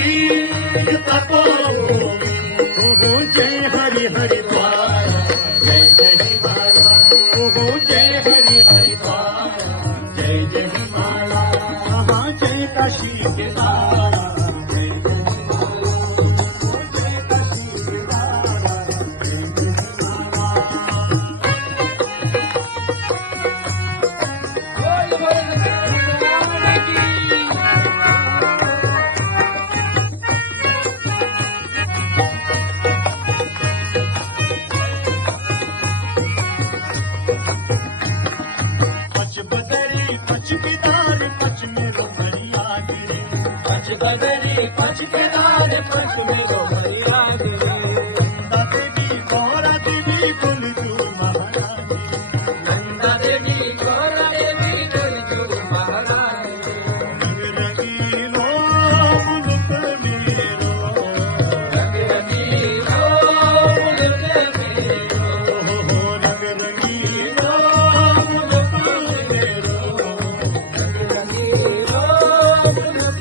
तीर तपो ओहो जय हरि हरि द्वार जय जय हिमालय ओहो जय हरि हरि द्वार जय जय हिमालय हाँ जय काशी केदार जय जय बदरी पच केदार पच मेरो भैया नंदा देवी गौरा देवी कुलजू महारानी नंदा देवी गौरा देवी कुलजू महारानी रंगीलो मुल्क मेरो रंगीलो मुल्क मेरो रंग रंगीलो मुल्क मेरो रंगीलो मुल्क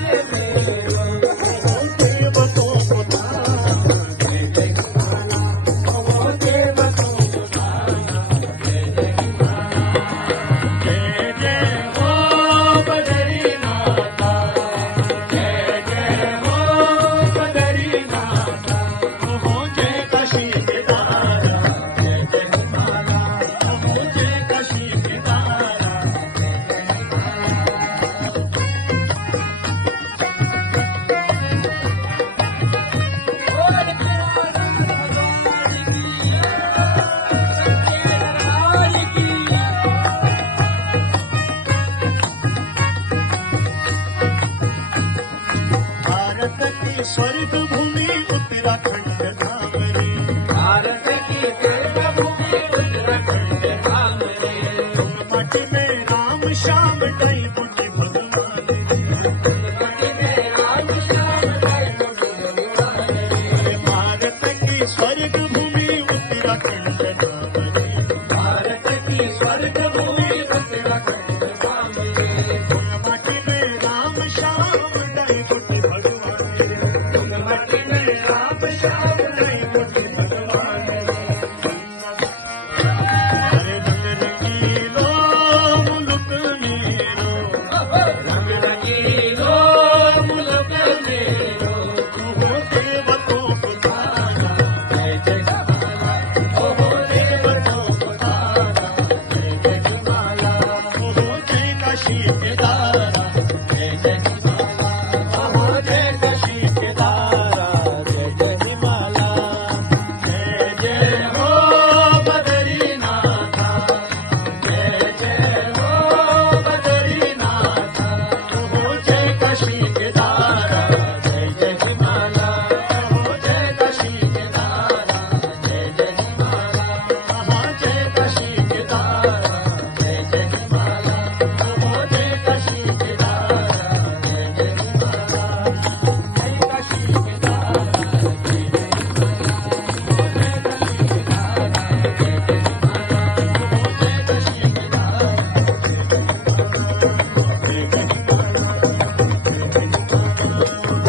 स्वर्ग भूमि उत्तराखंड धाम रे भारत की स्वर्ग भूमि उत्तराखंड धाम रे माटी में राम श्याम कई बुद्धि भगवान माटी में राम श्याम कई बुद्धि भगवान भारत की स्वर्ग भूमि उत्तराखंड धाम रे भारत की स्वर्ग भूमि उत्तराखंड धाम रे माटी में राम श्याम